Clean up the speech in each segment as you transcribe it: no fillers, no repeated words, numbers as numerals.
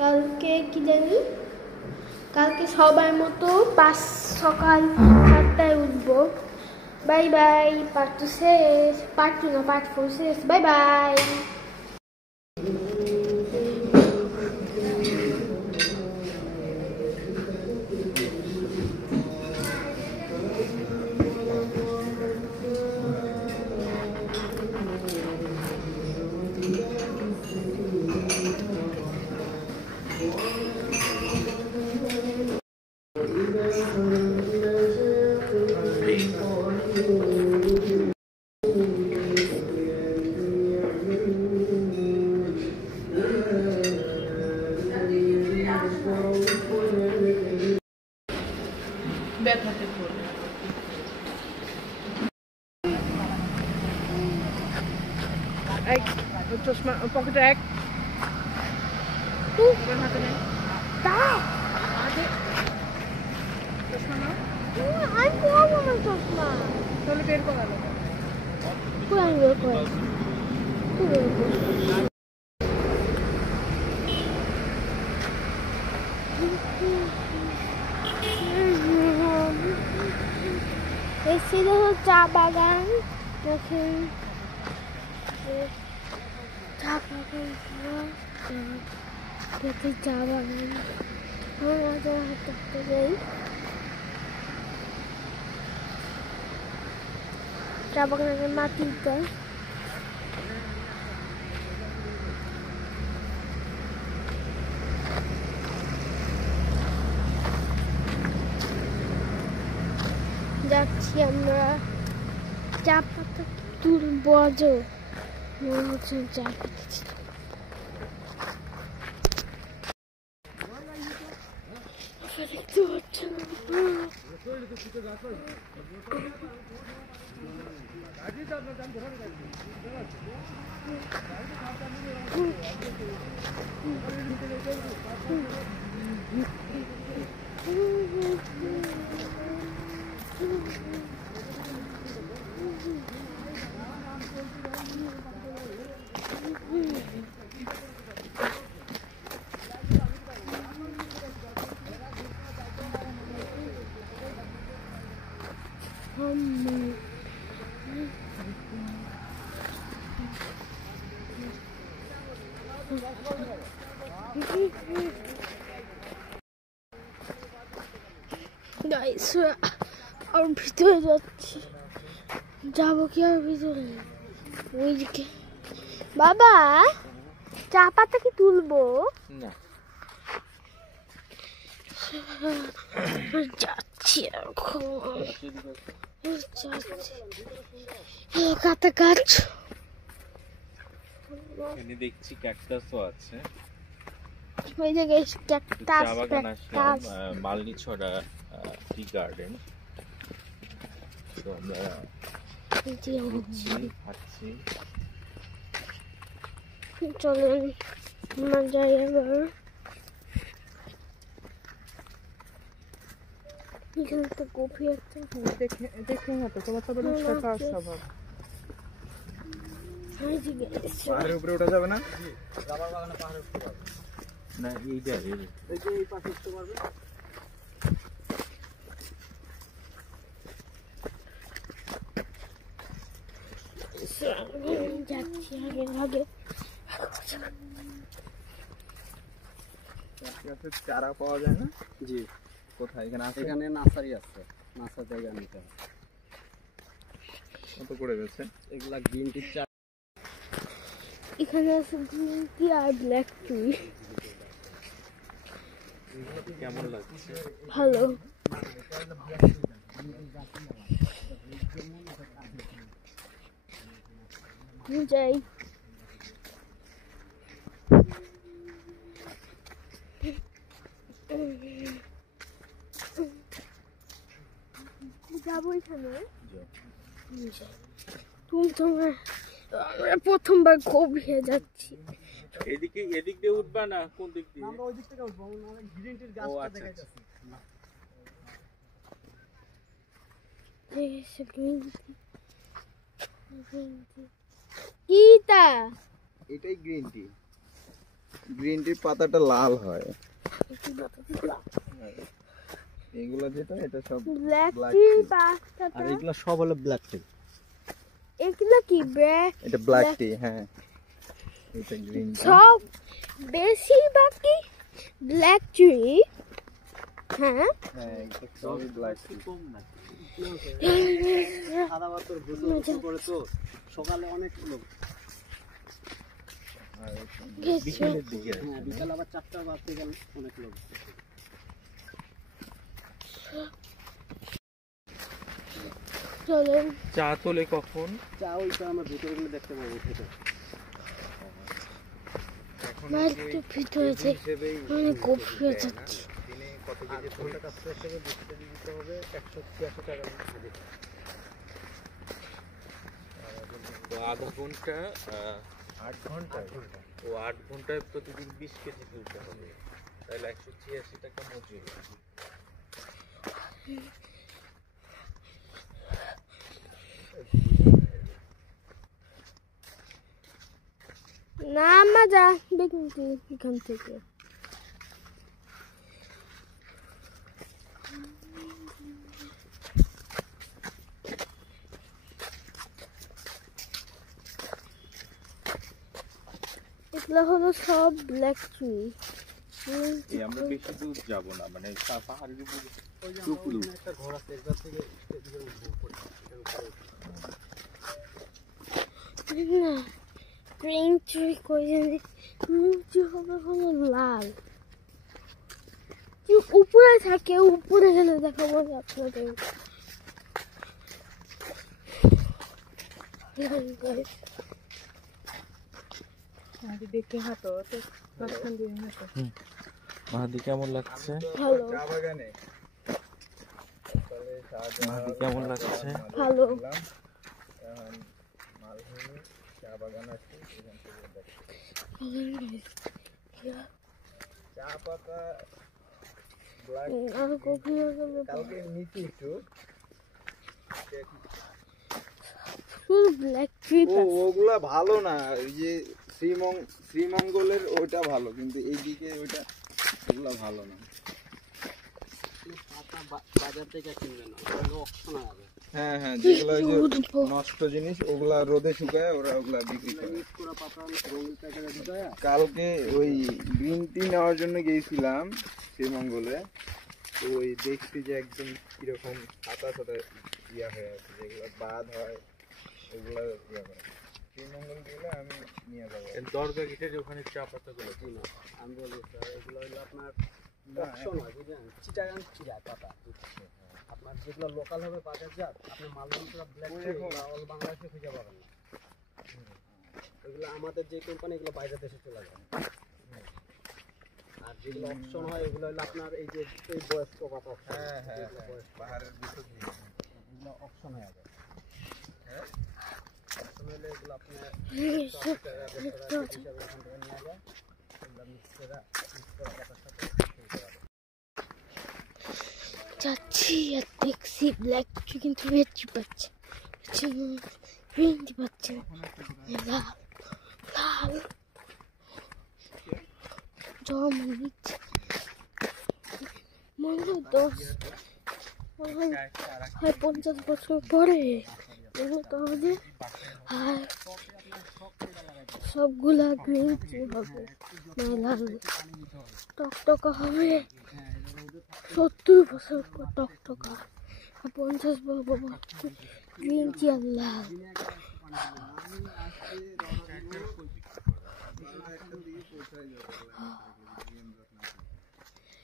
কালকে কি জানি, কালকে সবার মতো সকাল 7টায় উঠবো। বাই বাই, পার্ট 2 শেষ, পার্ট 2 না পার্ট 4 শেষ। Bye bye. চশমা পকেটে এক হাতে নেই চশমা না, আমি পরবো না চশমা। তাহলে বের করালো আমি বের করি। এসে দেখো চা বাগান, দেখেন চা বাগান, চা বাগান। হাঁটতে হাঁটতে যাই, চা বাগানের মাটিতে যাচ্ছি আমরা। চা পাতা তুলবো, মনে হচ্ছে চা পাতা দেখতে পাচ্ছি না। আর ভিতরে যাচ্ছি, যাবো কি আর ভিতরে? ওইদিকে বাবা চা পাতা কি তুলবো? যাচ্ছি এখন, কাটা গাছ দেখছি, ক্যাকটাসও আছে। ওই জায়গায় ক্যাকটাস, মালনীছড়া টি গার্ডেন। তো আমরা খাচ্ছি। চলেন আমরা যাই এবার। এখানে তো কফি আছে, দেখে হতো তোমার তো বলে শেখা স্বভাব। পাহাড়ের উপরে ওঠা যাবে না? না, এইটা এই পাশে উঠতে পারবে। যাচ্ছি আগে আগে। চারা পাওয়া যায় না? জি। কোথায়? এখানে আছে? এখানে নার্সারি আছে, নার্সারি জায়গা নিতে হবে। কত করে গেছে? এগুলা গ্রিন টি চা। এখানে আছে গ্রিন টি আর ব্ল্যাক টি। কেমন লাগছে? ভালো। যাই। যাবো এখানে। প্রথমবার গভীরে যাচ্ছি। এদিক দিয়ে উঠবা না? কোন দিক দিয়ে? আমরা ওই দিক থেকে উঠবো, আমরা গ্রিন টির গাছটা দেখাইতেছি। কিটা এটাই গ্রিন টি। গ্রিন টির পাতাটা লাল হয়। এগুলো যেটা এটা সব ব্ল্যাক black টি tea। পাতাটা আর এগুলো সব হলো ব্ল্যাক টি। এগুলো কি ব্ল্যাক এটা ব্ল্যাক টি, হ্যাঁ এটা গ্রিন টি। সব বেশিরভাগ কি ব্ল্যাক টি। হ্যাঁ হ্যাঁ এটা সবই ব্ল্যাক টি। কম না সাদা পাতর গোসল করে তো সকালে অনেক লোক, আর বিকেলের দিকে, হ্যাঁ বিকাল আবার 4টা বাজতে গেলে অনেক লোক। চলো চা তোলে কখন? চা ওইটা আমরা ভিতরে গেলে দেখতে পাবো সেটা। বাড়িতে ভিতরে যে অনেক গভীর হয়ে যাচ্ছে। দিনে কত কেজি ঘন্টা কাজ করতে হবে, দিতে দিতে হবে 186 টাকা মজুরি। তো আধা ঘন্টা 8 ঘন্টা। ও 8 ঘন্টায় প্রতিদিন 20 কেজি তুলতে হবে, তাহলে 186 টাকা মজুরি। না মজা দেখুন এখান থেকে এগুলো হলো সব ব্ল্যাক টি। আমরা বেশি দূর যাব না, মানে পাহাড়ের উপরে ওই যে আমার ওখানে একটা ঘর আছে, একবার থেকে এদিকে উঠবো উপরে, এটার উপরে উঠবো। না গ্রিন টি করে গ্রিন টি হবে হলো লাল। কি উপরে থাকে, উপরে গেলে দেখাবো আপনাদের। দেখে হাঁটো তো, মাঝখান দিয়ে হাঁটো। মাহাদি কেমন লাগছে? ভালো চা বাগানে মাহাদি কেমন লাগছে? ভালো মালভূমি চা বাগান আছে, এখান থেকে চা পাতা ব্ল্যাক আর গভীর হয়ে গেলে কালকে নিচে একটু শুধু ব্ল্যাক টি ওগুলা ভালো না, ওই যে শ্রীমঙ্গলের ওটা ভালো, কিন্তু এইদিকে ওইটা ওগুলা ভালো না। পাতা বাজার থেকে কিনবে না, ওগুলো অপশন হবে। হ্যাঁ হ্যাঁ, যেগুলো ওই যে নষ্ট জিনিস ওগুলা রোদে শুকায় ওরা ওগুলা বিক্রি করে। মিক্স করা পাতা রঙিন প্যাকেটে ঢুকায়। কালকে ওই গ্রিন টি নেওয়ার জন্য গিয়েছিলাম শ্রীমঙ্গলে, তো ওই দেখছি যে একদম কিরকম ছাতা ছাতা ইয়া হয়ে আছে, যেগুলো বাদ হয় ওগুলো ইয়া করে। শ্রীমঙ্গল গেলে আমি নিয়ে যাবো। দরগা গেটের ওখানে চা পাতাগুলো জি না, আমি বলি স্যার এগুলো হলো আপনার অপশন হয়, বুঝলেন, চিটাগাং চিরা পাতা। আপনার যেগুলো লোকাল হবে বাজারজাত, আপনার মালগুলো ব্ল্যাক অল বাংলাদেশে খুঁজে পাবেন না। এগুলো আমাদের যে কোম্পানি, এগুলো বাইরে দেশে চলে যায়। আর যেগুলো অপশন হয় এগুলো হলো আপনার এই যে এই বয়স্ক পাতা। হ্যাঁ হ্যাঁ পাহাড়ের ভিতর দিয়ে এগুলো অপশন হয়ে যায়। হ্যাঁ অপশন হলে এগুলো আপনার হিসাবে এখান থেকে নিয়ে যায়, এগুলো মিক্স করা পাতার সাথে যাচ্ছি আর দেখছি ব্ল্যাক টি কিন্তু রেড টি পাচ্ছে, গ্রিন টি পাচ্ছে, লাল লাল জমা নিচ্ছে। মনে হয় 50 বছর পরে এগুলো তাহলে আর সবগুলা গ্রিন টি হবে, লাল টকটকা হবে। 70 বছর পর টকটকা, 50 বছর গ্রিন টি আর লাল।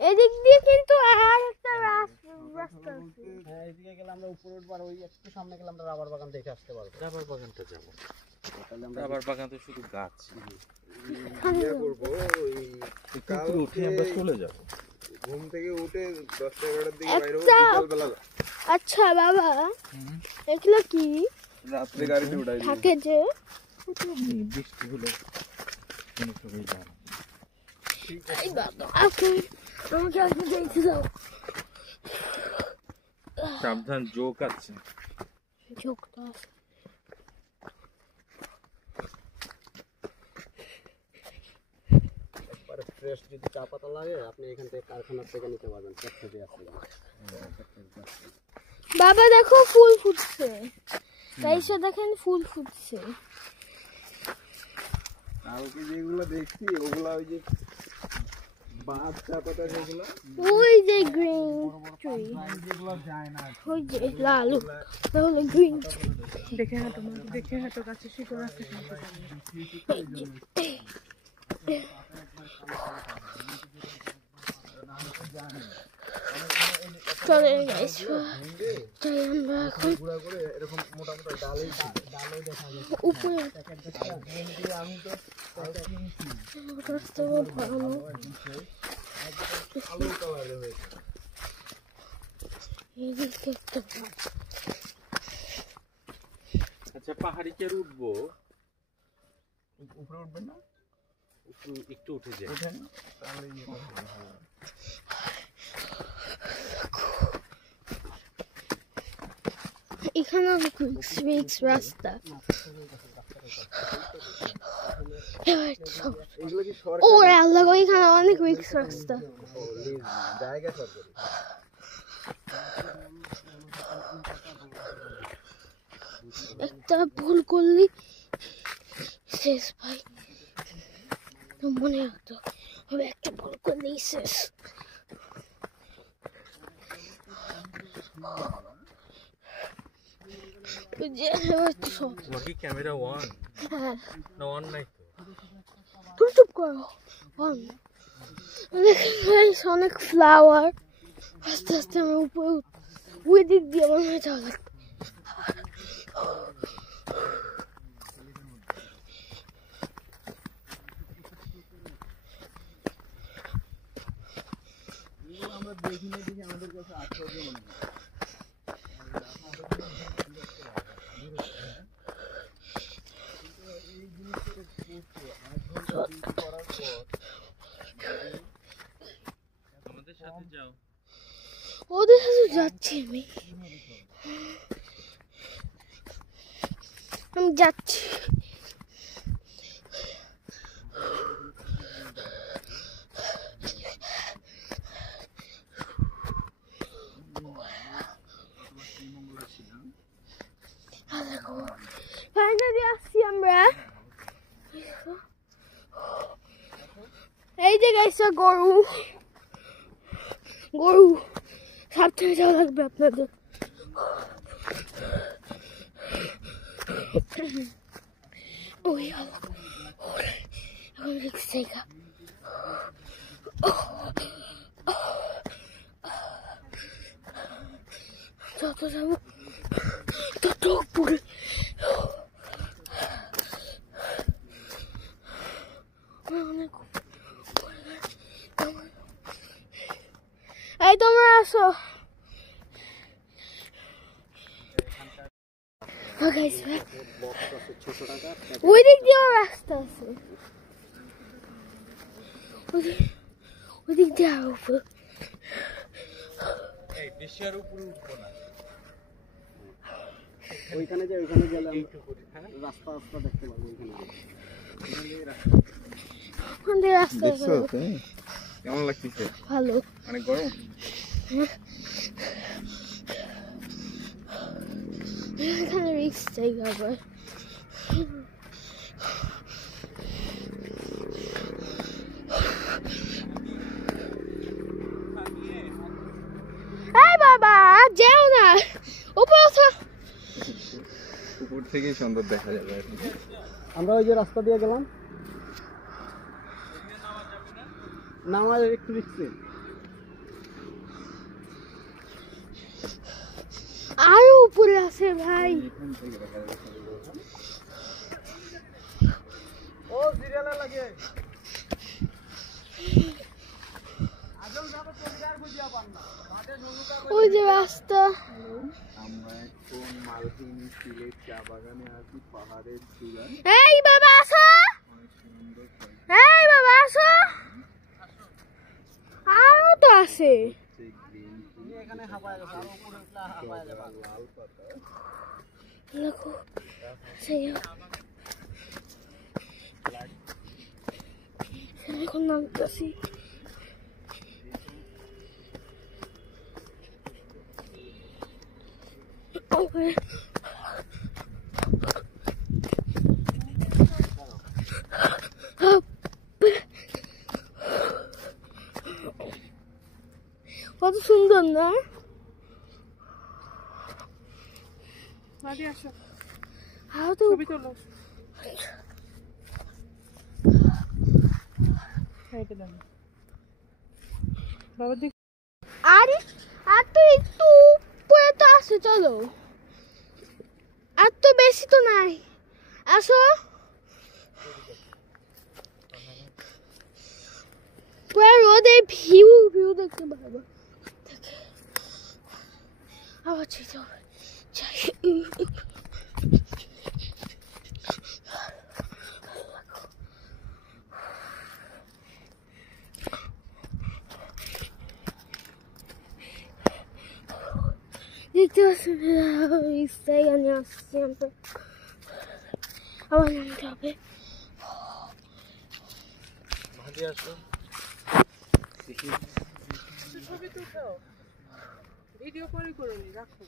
এদিক দিয়ে কিন্তু আর একটা রাস্তা আছে। হ্যাঁ এদিকে গেলে আমরা উপরে উঠবো, আর ওই একটু সামনে গেলে আমরা রাবার বাগান দেখে আসতে পারবো। রাবার বাগানটা যাবো। তাহলে আমরা রাবার বাগান তো শুধু গাছ। ইয়ে করবো ওই উঠে আমরা চলে যাবো। ঘুম থেকে উঠে 10-11টার দিকে বাইরে হবো, বিকালবেলা আচ্ছা বাবা এগুলো কি রাত্রে গাড়িতে উঠাই দিই। থাকে যে বৃষ্টি হলে এই বাবা আমাকে আগে যেতে দাও। সাবধান, জোক আছে। ঝোঁকটা আছে। ফ্রেশ যদি চা পাতা লাগে আপনি এখান থেকে কারখানার থেকে নিতে পারবেন, ফ্যাক্টরি আছে। বাবা দেখো ফুল ফুটছে, গাইস দেখেন ফুল ফুটছে। কালকে যেগুলো দেখছি ওগুলা ওই যে বাদ চা পাতা যেগুলো, ওই যে গ্রিন ট্রি, যেগুলো যায় না ওই যে লাল, তাহলে গ্রিন ট্রি। দেখে হাঁটো মা, দেখে হাঁটো, গাছের শিকড় আছে। চলে গাইস, তাই আমরা এখন গুঁড়া করে এরকম মোটা মোটা ডালেই দেখা যায় উপরে আমি তো রাস্তা ভালো আলু কালারে হয়েছে। এইদিকে একটা আচ্ছা পাহাড়ি কে উঠবো, উপরে উঠবেন না, একটু উঠে যায় উঠেন তাহলে ইয়ে এখানে অনেক রিক্স রাস্তা। এগুলো কি ও আল্লাহ, এখানে অনেক রিক্স রাস্তা। জায়গা সরকারি? একটা ভুল করলি শেষ ভাই, মনে রাখতে হবে একটা ভুল করলেই শেষ। তোমার কি ক্যামেরা ওয়ান না ওয়ান নাই তো? তুমি চুপ করো। অনেক ফ্লাওয়ার, আস্তে আস্তে আমার উপরে ওই দিক দিয়ে আমার হয়ে যাওয়া লাগবে। আমরা দেখি না, দেখি আমাদের কাছে আশ্চর্য মনে হয়। আমাদের সাথে যাও। ওদের সাথে যাচ্ছি আমি যাচ্ছি। ফাইনালি আসছি আমরা। এই যে গাইস গরু, গরু সাবধানে যাওয়া লাগবে আপনাদের। ওই এখন রিক্স জায়গা। যত যাবো তত উপরে। এই তোমরা আসো। ওই দিক দিয়ে রাস্তা আছে, ওই দিক দিয়ে আরো উপরে। এই দেশের উপরে উঠবো না, ওইখানে যে ওইখানে গেলে রাস্তা রাস্তা দেখতে পাবো। ওইখানে রাস্তা কেমন লাগতেছে? ভালো, অনেক গরম। এখানে রিক্স জায়গা আবার। বাবা যেও না, উপরে ওঠো। উপর থেকেই সুন্দর দেখা যাবে। আমরা ওই যে রাস্তা দিয়ে গেলাম, নামার একটু রিক্সে। আরো উপরে আছে ভাই। ও সিরিয়ালে লাগে ওই যে রাস্তা। আমরা এখন মালভূমি সিলেট চা বাগানে আছি, পাহাড়ের চূড়ায়। এই বাবা আসো, অনেক সুন্দর এই বাবা আসো। আরো তো আছে। এখানে হাঁপায় গেছে, আর উপরে উঠলে হাঁপায় যাবে। লাল পাতা দেখো সেই এখন নামতেছি। কত সুন্দর না? মাদি আসো, আর তো ছবি তোলো। সাইডে দাঁড়াও। বাবা দেখ, আরে আর তো একটু উপরে তো আছে, চলো। আর তো বেশি তো নাই, আসো। পুরো রোদে ভিউ ভিউ দেখতে পারবো। আবার যেতে হবে। দেখতে পাচ্ছেন জায়গায় আসছি আমরা, আবার নামতে হবে। মাঝে আসো। ছবি তো উঠাও, ভিডিও পরে করুন, রাখো।